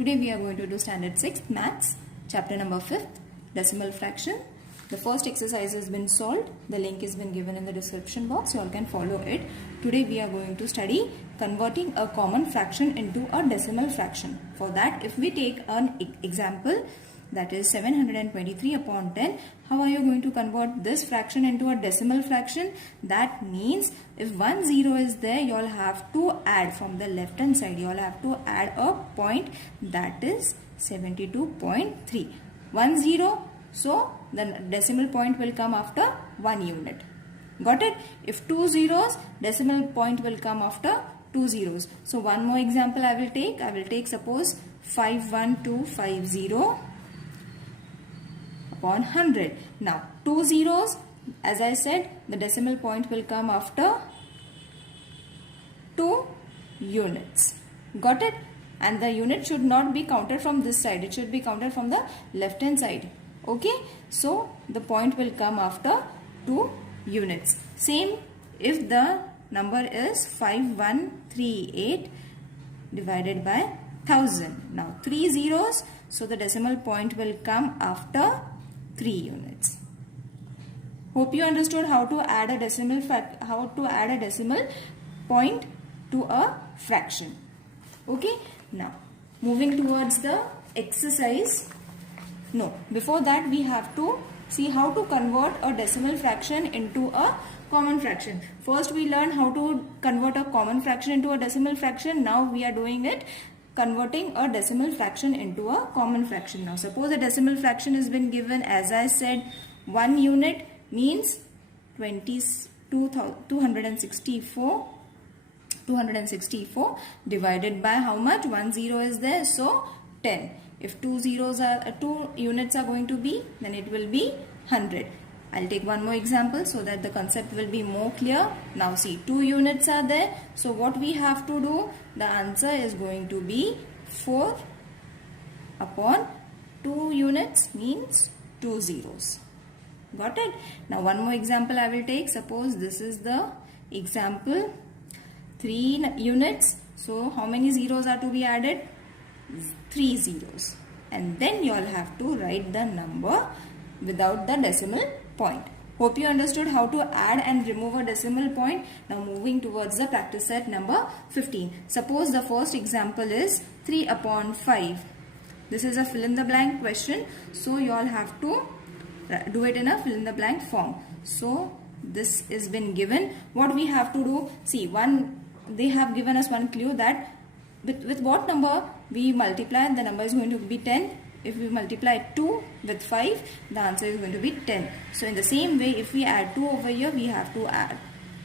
Today we are going to do standard 6th maths, chapter number 5th, decimal fraction. The first exercise has been solved. The link has been given in the description box. You all can follow it. Today we are going to study converting a common fraction into a decimal fraction. For that, if we take an example, that is 723 upon 10. How are you going to convert this fraction into a decimal fraction? That means if 1 0 is there, you all have to add from the left hand side. You all have to add a point, that is 72.3. 1 0. So the decimal point will come after 1 unit. Got it? If 2 zeros, decimal point will come after 2 zeros. So one more example I will take. I will take suppose 51250 upon 100. Now 2 zeros, as I said, the decimal point will come after 2 units. Got it? And the unit should not be counted from this side. It should be counted from the left hand side. Okay? So the point will come after 2 units. Same if the number is 5138 divided by 1000. Now 3 zeros. So the decimal point will come after 3 units. Hope you understood how to add a decimal point to a fraction. Okay. Now moving towards the exercise. No, before that we have to see how to convert a decimal fraction into a common fraction. First we learned how to convert a common fraction into a decimal fraction. Now we are doing it converting a decimal fraction into a common fraction. Now suppose a decimal fraction has been given, as I said, 1 unit means 264 divided by how much? 1 0 is there, so 10. If 2 units are going to be, then it will be 100. I'll take one more example so that the concept will be more clear. Now see, 2 units are there. So what we have to do? The answer is going to be 4 upon 2 units means 2 zeros. Got it? Now one more example I will take. Suppose this is the example. 3 units. So how many zeros are to be added? 3 zeros. And then you all have to write the number without the decimal point. Hope you understood how to add and remove a decimal point. Now moving towards the practice set number 15. Suppose the first example is 3 upon 5. This is a fill in the blank question. So you all have to do it in a fill in the blank form. So this has been given. What we have to do? See, they have given us one clue that with what number we multiply, the number is going to be 10. If we multiply 2 with 5, the answer is going to be 10. So in the same way, if we add 2 over here, we have to add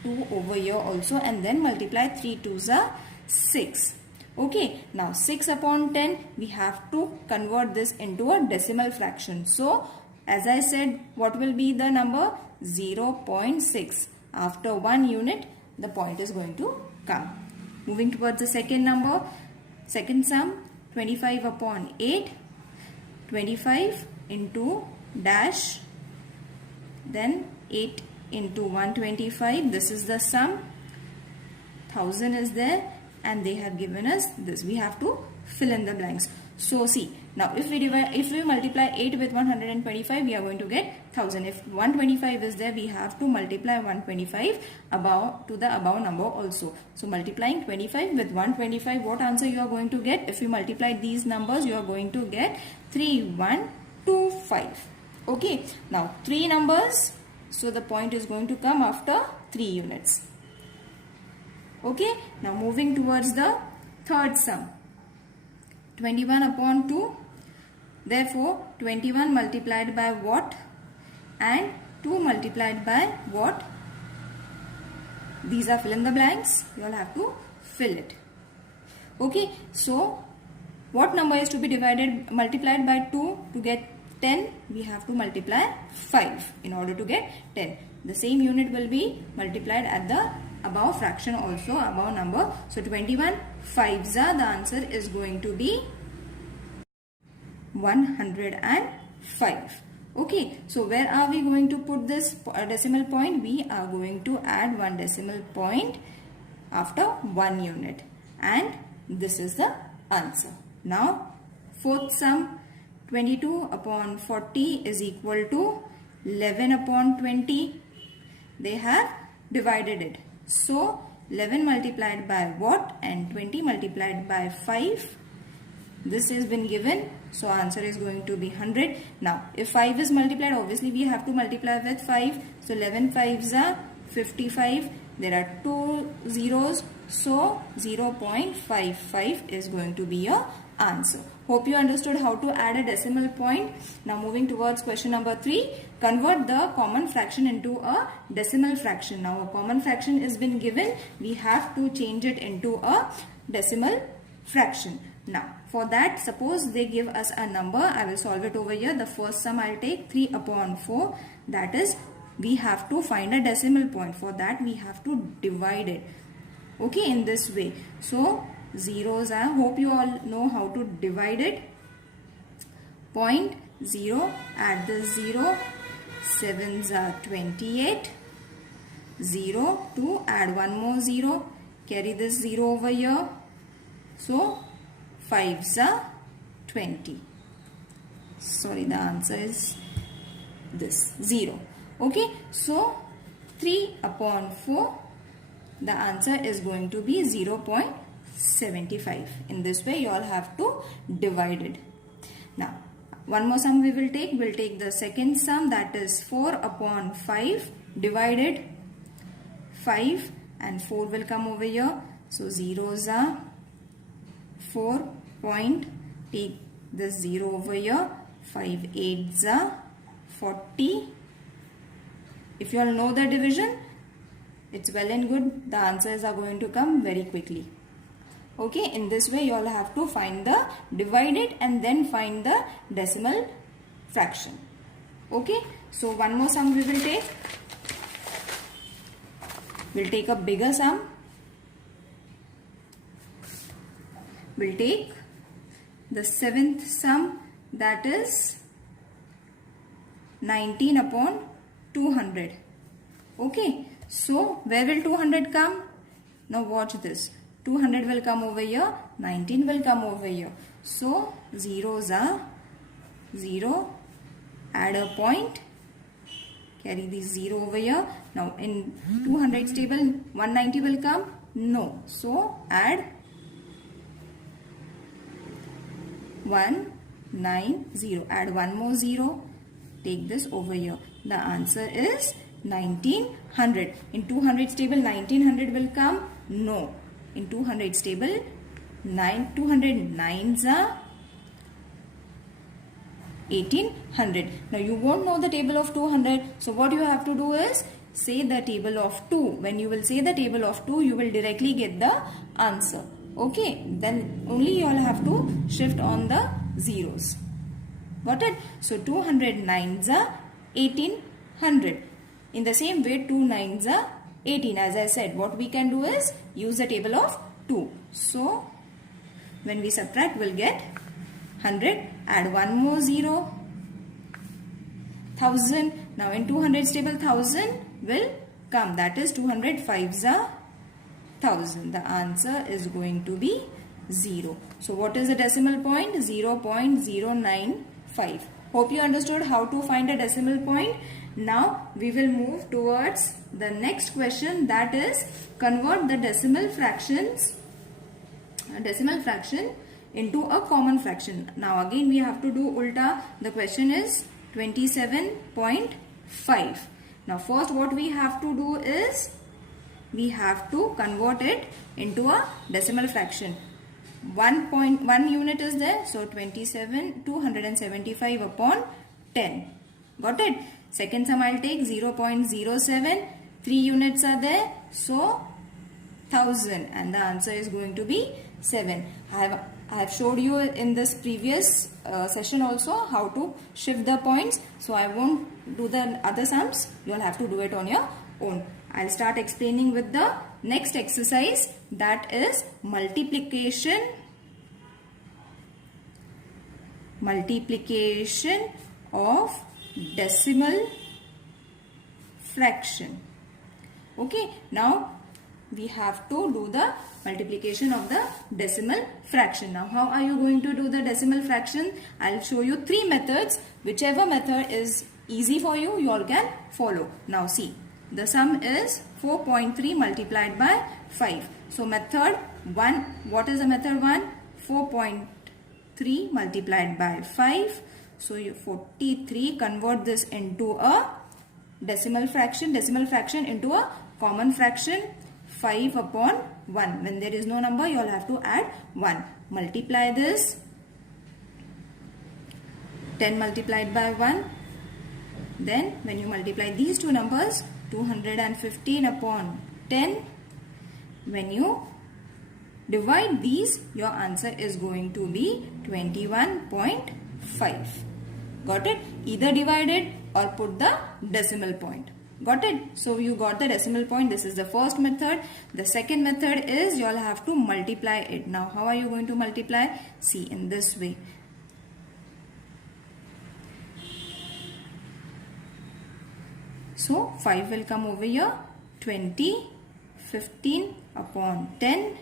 2 over here also, and then multiply 3 2s are 6. Okay, now 6 upon 10, we have to convert this into a decimal fraction. So as I said, what will be the number? 0.6. After 1 unit, the point is going to come. Moving towards the second number, second sum, 25 upon 8. 25 into dash, then 8 into 125. This is the sum. 1000 is there, and they have given us this. We have to fill in the blanks. So see, now if we multiply 8 with 125, we are going to get 1000. If 125 is there, we have to multiply 125 to the above number also. So multiplying 25 with 125, what answer you are going to get? If you multiply these numbers, you are going to get 3125. Okay, now 3 numbers, so the point is going to come after 3 units. Okay, now moving towards the third sum. 21 upon 2. Therefore, 21 multiplied by what and 2 multiplied by what? These are fill in the blanks. You all have to fill it. Okay, so what number is to be multiplied by 2 to get 10? We have to multiply 5 in order to get 10. The same unit will be multiplied at the above fraction also, above number. So 21 5s are, the answer is going to be 105. Okay, so where are we going to put this decimal point? We are going to add 1 decimal point after 1 unit, and this is the answer. Now fourth sum, 22 upon 40 is equal to 11 upon 20. They have divided it. So 11 multiplied by what and 20 multiplied by 5. This has been given. So answer is going to be 100. Now if 5 is multiplied, obviously we have to multiply with 5. So 11 5s are 55. There are 2 zeros. So 0.55 is going to be your answer. Hope you understood how to add a decimal point. Now moving towards question number 3. Convert the common fraction into a decimal fraction. Now a common fraction has been given. We have to change it into a decimal fraction. Now for that, suppose they give us a number. I will solve it over here. The first sum I will take 3 upon 4. That is, we have to find a decimal point. For that we have to divide it. Okay, in this way. So zeros, I hope you all know how to divide it. 0.0, add the 0, 7s are 28, 0, 2, add one more 0, carry this 0 over here. So 5s are 20. Sorry, the answer is this 0. Okay, so 3 upon 4, the answer is going to be 0.75. In this way you all have to divide it. Now one more sum we will take. We'll take the second sum, that is 4 upon 5 divided 5 and 4 will come over here. So zeros are 4 point, take this 0 over here, 5 8s are 40. If you all know the division, it's well and good. The answers are going to come very quickly. Okay, in this way you all have to find the divided and then find the decimal fraction. Okay, so one more sum we will take. We'll take a bigger sum. We'll take the 7th sum, that is 19 upon 200. Okay, so where will 200 come? Now watch this. 200 will come over here, 19 will come over here. So zeros are 0, add a point, carry the 0 over here. Now in 200's table 190 will come? No. So add 190, add one more 0, take this over here. The answer is 1900. In 200's table 1900 will come? No. In 200's table 209s are 1800. Now you won't know the table of 200. So what you have to do is say the table of 2. When you will say the table of 2, you will directly get the answer. Okay, then only you all have to shift on the zeros. Got it? So 209s are 1800. In the same way, 2 9s are 18. As I said, what we can do is use the table of 2. So when we subtract, we'll get 100. Add one more 0. 1000. Now in 200's table, 1000 will come. That is 205s are 1000. The answer is going to be 0. So what is the decimal point? 0.095. Hope you understood how to find a decimal point. Now we will move towards the next question, that is convert the decimal fraction into a common fraction. Now again we have to do ulta. The question is 27.5. Now first what we have to do is we have to convert it into a decimal fraction. 1 unit is there, so 275 upon 10. Got it? Second sum I'll take 0.07. 3 units are there, so 1000, and the answer is going to be 7. I have showed you in this previous session also how to shift the points, so I won't do the other sums. You'll have to do it on your own. I'll start explaining with the next exercise, that is multiplication of decimal fraction. Okay, now we have to do the multiplication of the decimal fraction. Now how are you going to do the decimal fraction? I'll show you 3 methods. Whichever method is easy for you, you all can follow. Now see, the sum is 4.3 multiplied by 5. So method 1, what is the method 1? 4.3 multiplied by 5. So you 43, convert this into a decimal fraction into a common fraction. 5 upon 1. When there is no number, you all have to add 1. Multiply this. 10 multiplied by 1. Then when you multiply these two numbers, 215 upon 10. When you divide these, your answer is going to be 21.5. Got it? Either divide it or put the decimal point. Got it? So you got the decimal point. This is the first method. The second method is you all have to multiply it. Now how are you going to multiply? See, in this way. So 5 will come over here. 20, 15 upon 10.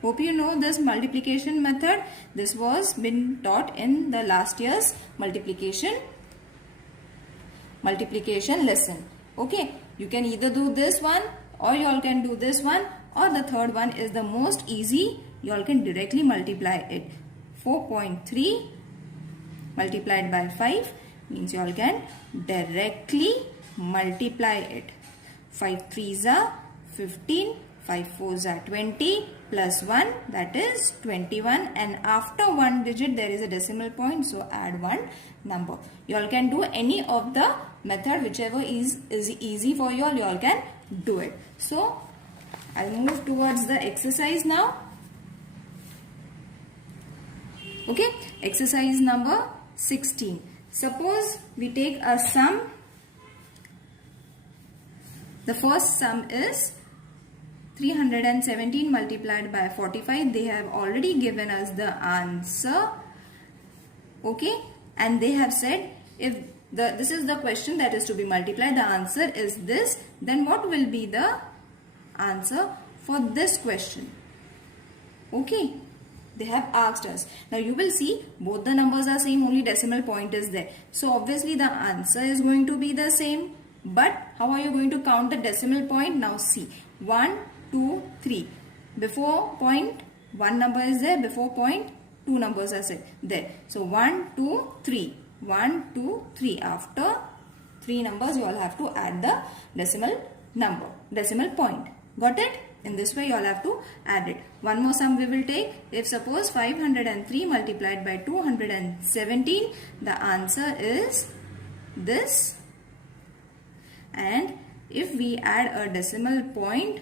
Hope you know this multiplication method. This was been taught in the last year's multiplication lesson. Okay, you can either do this one or you all can do this one, or the third one is the most easy. You all can directly multiply it. 4.3 multiplied by 5 means you all can directly multiply it. 5 3s are 15, 5 4s are 20, plus 1, that is 21, and after one digit there is a decimal point, so add one number. You all can do any of the method, whichever is easy for you all can do it. So I'll move towards the exercise now. Okay, exercise number 16. Suppose we take a sum. The first sum is 317 multiplied by 45. They have already given us the answer. Okay, and they have said if this is the question that is to be multiplied, the answer is this, then what will be the answer for this question? Okay, they have asked us. Now you will see both the numbers are same, only decimal point is there. So obviously the answer is going to be the same. But how are you going to count the decimal point? Now see, 1, 2, 3. Before point, one number is there. Before point, two numbers are there. So 1, 2, 3. 1, 2, 3. After 3 numbers, you all have to add the decimal point. Got it? In this way, you all have to add it. One more sum we will take. If suppose 503 multiplied by 217, the answer is this. And if we add a decimal point,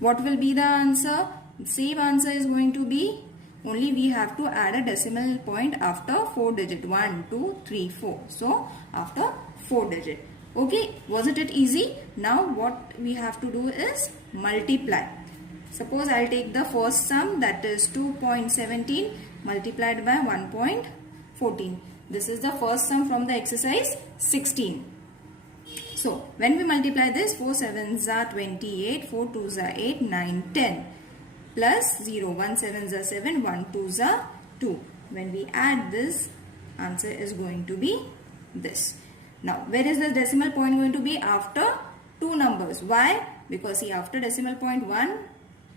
what will be the answer? Same answer is going to be, only we have to add a decimal point after 4 digit. 1, 2, 3, 4. So after 4 digit. Okay, wasn't it easy? Now what we have to do is multiply. Suppose I'll take the first sum, that is 2.17 multiplied by 1.14. This is the first sum from the exercise 16. So when we multiply this, 4 7s are 28, 4 2s are 8, 9, 10. Plus 0, 1 7s are 7, 1 2s are 2. When we add this, answer is going to be this. Now where is the decimal point going to be? After two numbers. Why? Because see, after decimal point 1,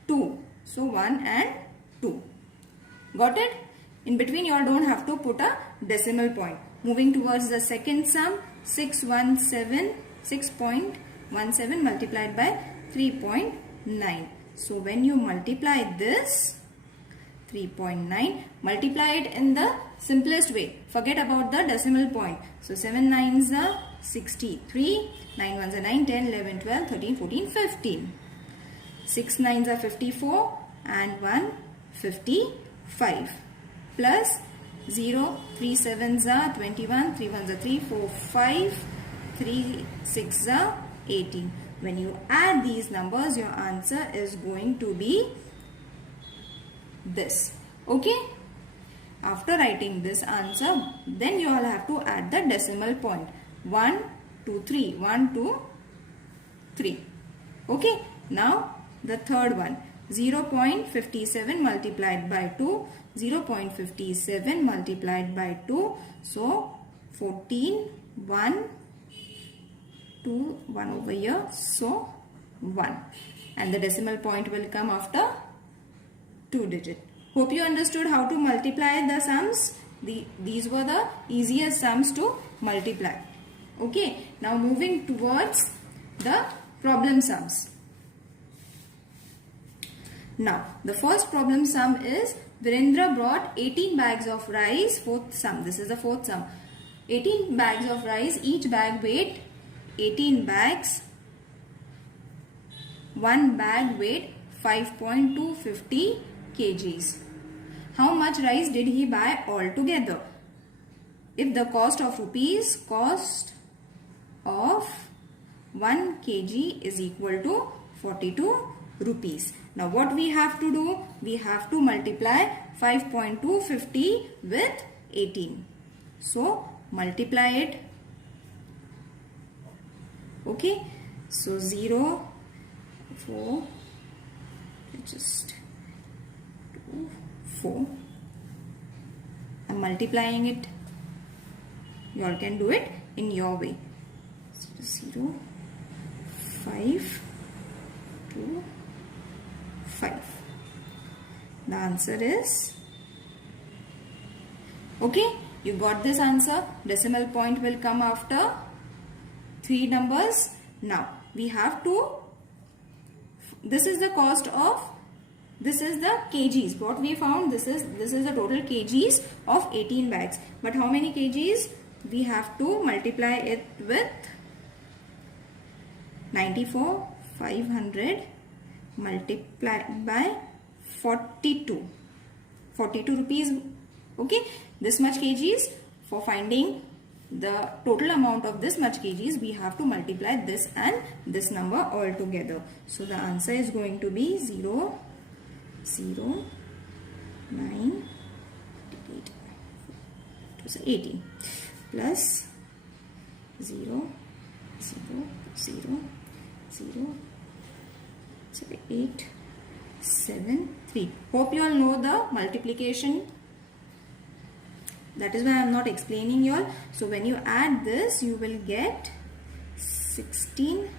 2. So 1 and 2. Got it? In between you all don't have to put a decimal point. Moving towards the second sum, 6.17 multiplied by 3.9. So when you multiply this, 3.9, multiply it in the simplest way. Forget about the decimal point. So 7 9s are 63, 9 1s are 9, 10, 11, 12, 13, 14, 15. 6 9s are 54 and 1 55. Plus 0, 3 7s are 21, 3 1s are 3, 4 5, 3 6s are 18. When you add these numbers, your answer is going to be this. Okay? After writing this answer, then you all have to add the decimal point. 1 2 3. 1 2 3. Okay, now the third one, 0.57 multiplied by 2, 0.57 multiplied by 2, so 14, 1, 2, 1 over here, so 1, and the decimal point will come after 2 digit. Hope you understood how to multiply the sums. These were the easiest sums to multiply. Okay, now moving towards the problem sums. Now, the first problem sum is Virendra brought 18 bags of rice. Fourth sum. This is the fourth sum. 18 bags of rice. Each bag weighed 18 bags. One bag weighed 5.250 kgs. How much rice did he buy altogether? If the cost of 1 kg is equal to 42 rupees. Now what we have to do? We have to multiply 5.250 with 18. So multiply it. Okay. So 0, 4, just 2, 4. I'm multiplying it. You all can do it in your way. So 0, 5, 2, 5. The answer is, okay, you got this answer. Decimal point will come after 3 numbers. Now we have to, this is the cost of, this is the kgs. What we found, this is the total kgs of 18 bags. But how many kgs? We have to multiply it with 94,500 multiplied by 42. 42 rupees. Okay, this much kgs. For finding the total amount of this much kgs, we have to multiply this and this number all together. So the answer is going to be 0, 0, 9, 8, 18 plus 0, 0, 0, 0, 8, 7, 3. Hope you all know the multiplication. That is why I am not explaining you all. So when you add this, you will get 16,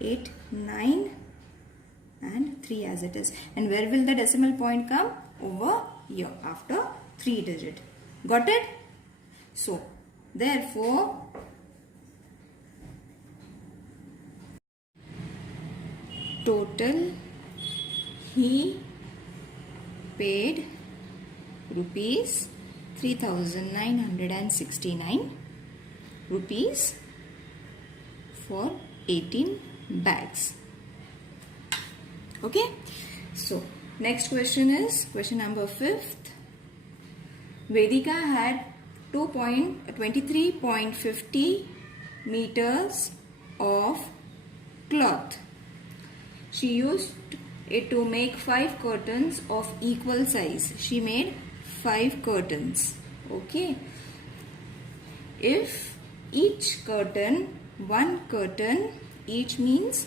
8, 9 and 3 as it is. And where will the decimal point come? Over here after 3 digit. Got it? So therefore, total he paid rupees 3,969 rupees for 18 bags. Okay. So next question is question number 5th. Vedika had 23.50 meters of cloth. She used it to make 5 curtains of equal size. She made 5 curtains. Okay. If each curtain, 1 curtain, each means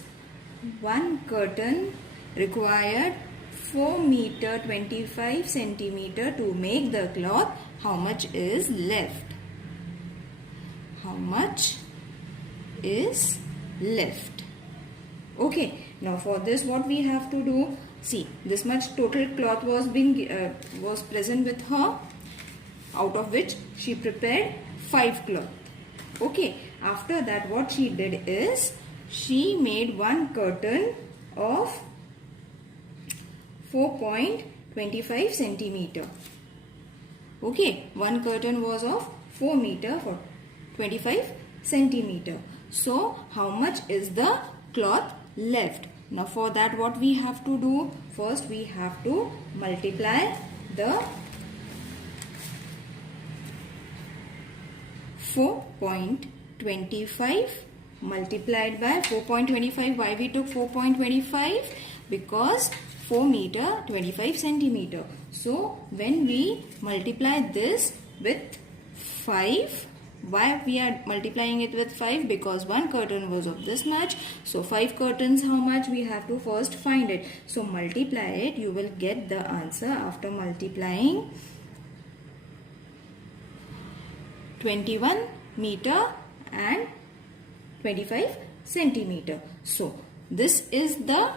1 curtain required 4 meter 25 centimeter to make the cloth, how much is left? How much is left? Okay. Now for this, what we have to do? See, this much total cloth was present with her, out of which she prepared 5 cloth. Okay. After that, what she did is she made 1 curtain of 4.25 centimeter. Okay, 1 curtain was of 4 meter for 25 centimeter. So how much is the cloth left? Now for that, what we have to do? First we have to multiply the 4.25 multiplied by 4.25. Why we took 4.25? Because 4 meter 25 centimeter. So when we multiply this with 5, Why we are multiplying it with 5? Because one curtain was of this much. So 5 curtains, how much? We have to first find it. So multiply it. You will get the answer after multiplying 21 meter and 25 centimeter. So this is the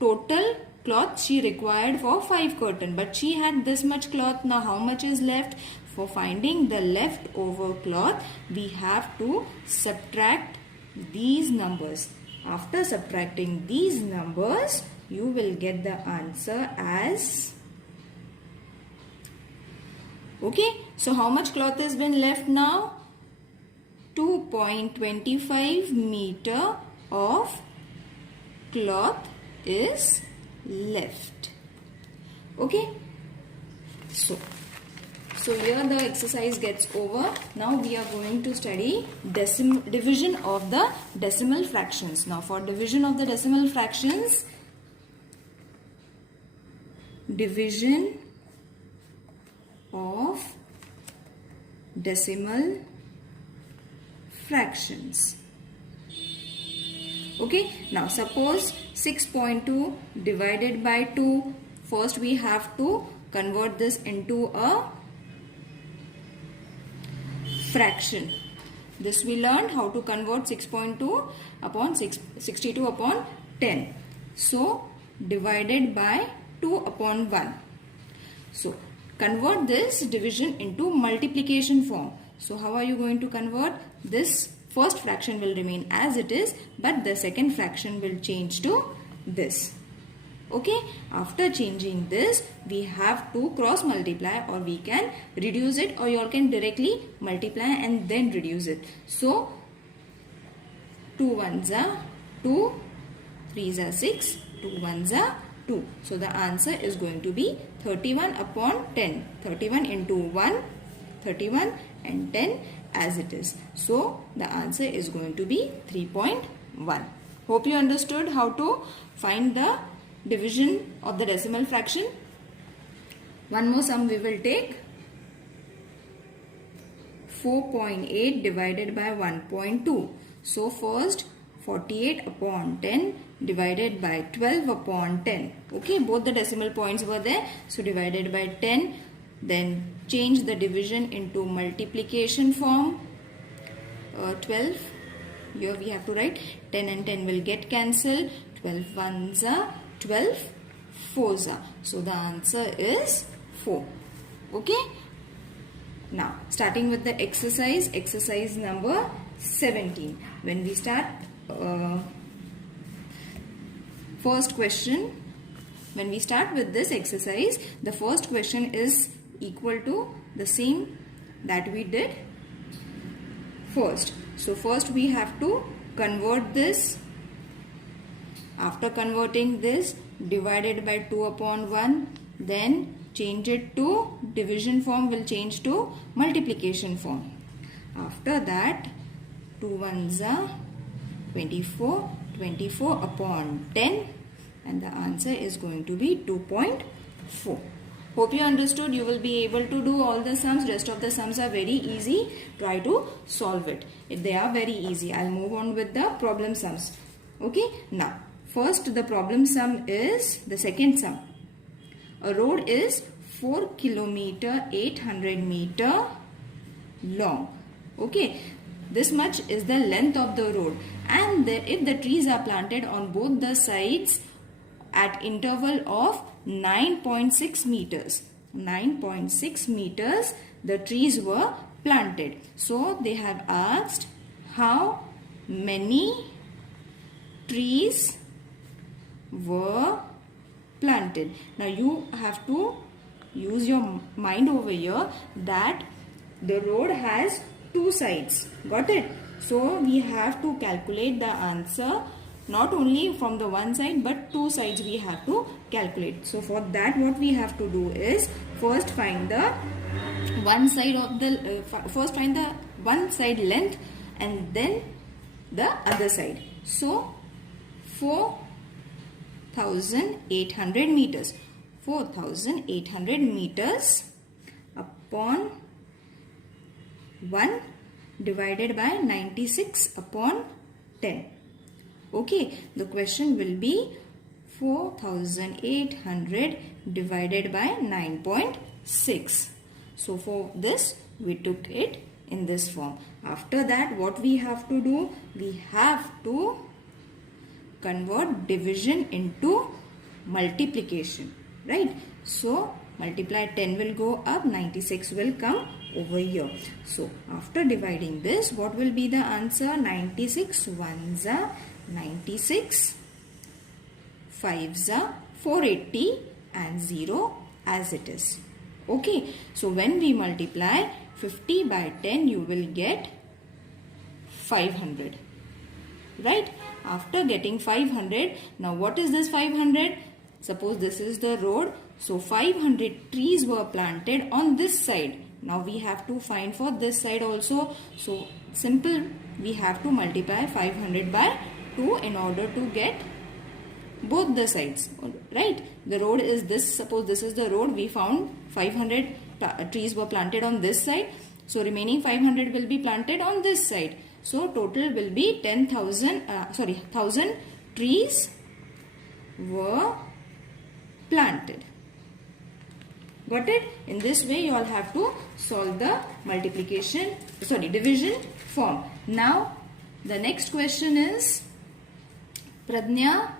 total cloth she required for 5 curtain, but she had this much cloth. Now how much is left? For finding the leftover cloth, we have to subtract these numbers. After subtracting these numbers, you will get the answer as, okay, so how much cloth has been left now? 2.25 meter of cloth is left. Okay, so here the exercise gets over. Now we are going to study division of the decimal fractions. Now for division of the decimal fractions, division of decimal fractions. Okay, now suppose 6.2 divided by 2. First we have to convert this into a fraction. This we learned how to convert 6.2 upon 62 upon 10. So divided by 2 upon 1. So convert this division into multiplication form. So how are you going to convert? This first fraction will remain as it is, but the second fraction will change to this. Okay, after changing this, we have to cross multiply, or we can reduce it, or you all can directly multiply and then reduce it. So 2 1s are 2, 3s are 6, 2 1s are 2. So the answer is going to be 31 upon 10. 31 into 1, 31 and 10 as it is. So the answer is going to be 3.1. Hope you understood how to find the division of the decimal fraction. One more sum we will take. 4.8 divided by 1.2. So first 48 upon 10 divided by 12 upon 10. Okay, both the decimal points were there. So divided by 10. Then change the division into multiplication form. 12. Here we have to write 10 and 10 will get cancelled. 12 1s are 12 4s are. So the answer is 4. Okay. Now starting with the exercise number 17. When we start first question, when we start with this exercise, the first question is equal to the same that we did first. So first we have to convert this. After converting this, divided by 2 upon 1, then change it to division form, will change to multiplication form. After that, 2 1s are 24, 24 upon 10, and the answer is going to be 2.4. Hope you understood. You will be able to do all the sums. Rest of the sums are very easy. Try to solve it. If they are very easy, I'll move on with the problem sums. Okay. Now, first the problem sum is the second sum. A road is 4 kilometer 800 meter long. Okay. This much is the length of the road. And if the trees are planted on both the sides at interval of 9.6 meters. 9.6 meters the trees were planted. So they have asked how many trees were planted. Now you have to use your mind over here that the road has two sides. Got it? So we have to calculate the answer not only from the one side but two sides we have to calculate. So for that what we have to do is first find the one side of the find the one side length and then the other side. So 4,800 meters. 4,800 meters upon 1 divided by 96 upon 10. Okay, the question will be 4800 divided by 9.6. So for this we took it in this form. After that, what we have to do? We have to convert division into multiplication, right? So multiply 10 will go up, 96 will come over here. So after dividing this, what will be the answer? 96 ones are 96, 5s are 480 and 0 as it is. Okay, so when we multiply 50 by 10, you will get 500, right? After getting 500, now what is this 500? Suppose this is the road, so 500 trees were planted on this side. Now we have to find for this side also. So simple, we have to multiply 500 by 2 in order to get both the sides, right? The road is this, suppose this is the road, we found 500 trees were planted on this side, so remaining 500 will be planted on this side. So total will be 1000 trees were planted. Got it? In this way you all have to solve the division form. Now the next question is, Pradnya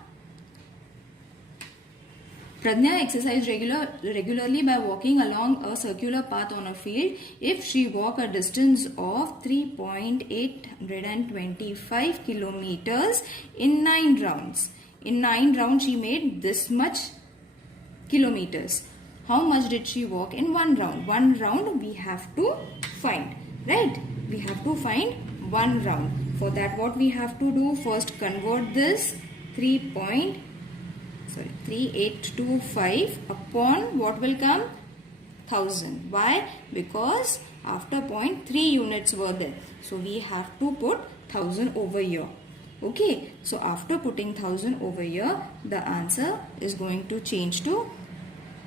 exercised regularly by walking along a circular path on a field. If she walked a distance of 3.825 kilometers in 9 rounds. In 9 rounds she made this much kilometers. How much did she walk in 1 round? 1 round we have to find, right? We have to find 1 round. For that, what we have to do? First convert this 3825 upon what will come? 1000. Why? Because after point 3 units were there. So we have to put 1000 over here. Okay. So after putting 1000 over here, the answer is going to change to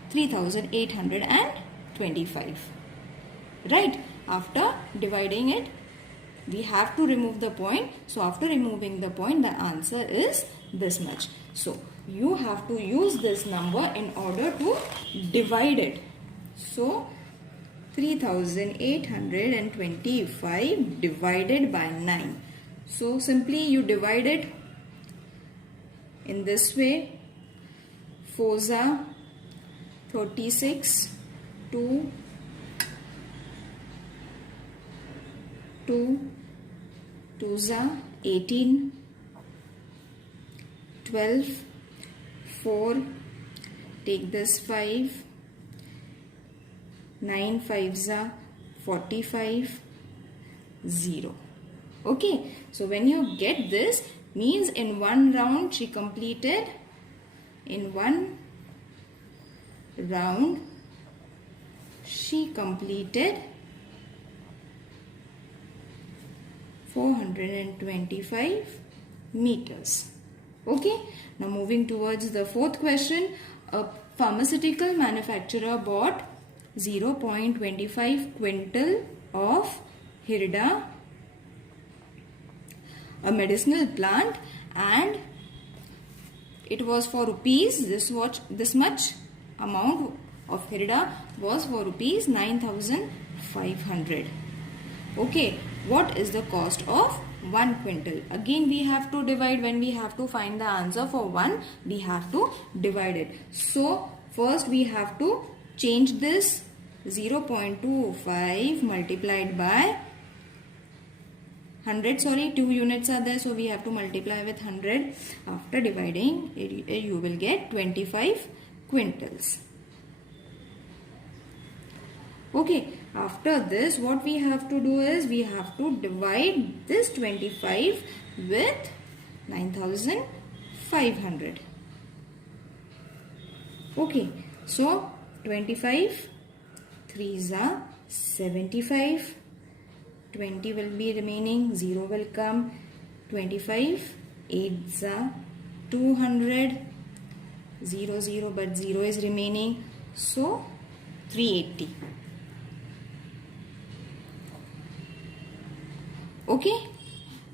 3825. Right? After dividing it, we have to remove the point. So after removing the point, the answer is this much. So you have to use this number in order to divide it. So 3825 divided by 9. So simply you divide it in this way. 4s are 36, 2, 2s are 18, 12, 4, take this 5, 9 5s are 45, 0. Okay, so when you get this, means in 1 round she completed, in 1 round she completed 425 meters. Okay, now moving towards the 4th question. A pharmaceutical manufacturer bought 0.25 quintal of Hirida, a medicinal plant, and it was for rupees, this much amount of Hirida was for rupees 9,500. Okay, what is the cost of 1 quintal? Again we have to divide. When we have to find the answer for 1, we have to divide it. So first we have to change this 0.25 multiplied by 100, 2 units are there, so we have to multiply with 100. After dividing, you will get 25 quintals. Okay, after this, what we have to do is, we have to divide this 25 with 9,500. Okay, so 25, 3s are 75, 20 will be remaining, 0 will come, 25, 8s are 200, 0, 0, but 0 is remaining, so 380. Okay.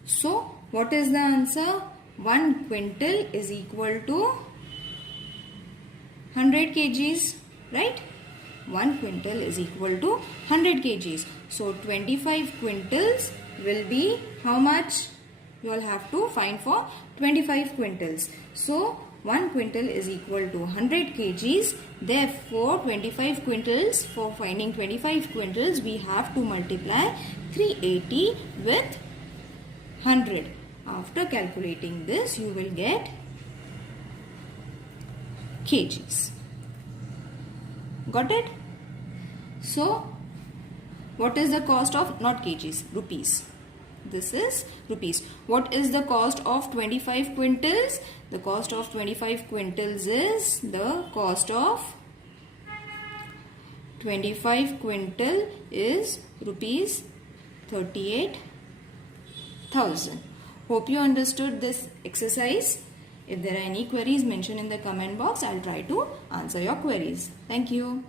So what is the answer? 1 quintal is equal to 100 kgs, right? 1 quintal is equal to 100 kgs. So 25 quintals will be how much? You all have to find for 25 quintals. So 1 quintal is equal to 100 kgs. Therefore 25 quintals, for finding 25 quintals we have to multiply 380 with 100. After calculating this you will get kgs. Got it? So what is the cost of, not kgs, rupees. This is rupees. What is the cost of 25 quintals? The cost of 25 quintals is, the cost of 25 quintal is rupees 38,000. Hope you understood this exercise. If there are any queries, mention in the comment box. I'll try to answer your queries. Thank you.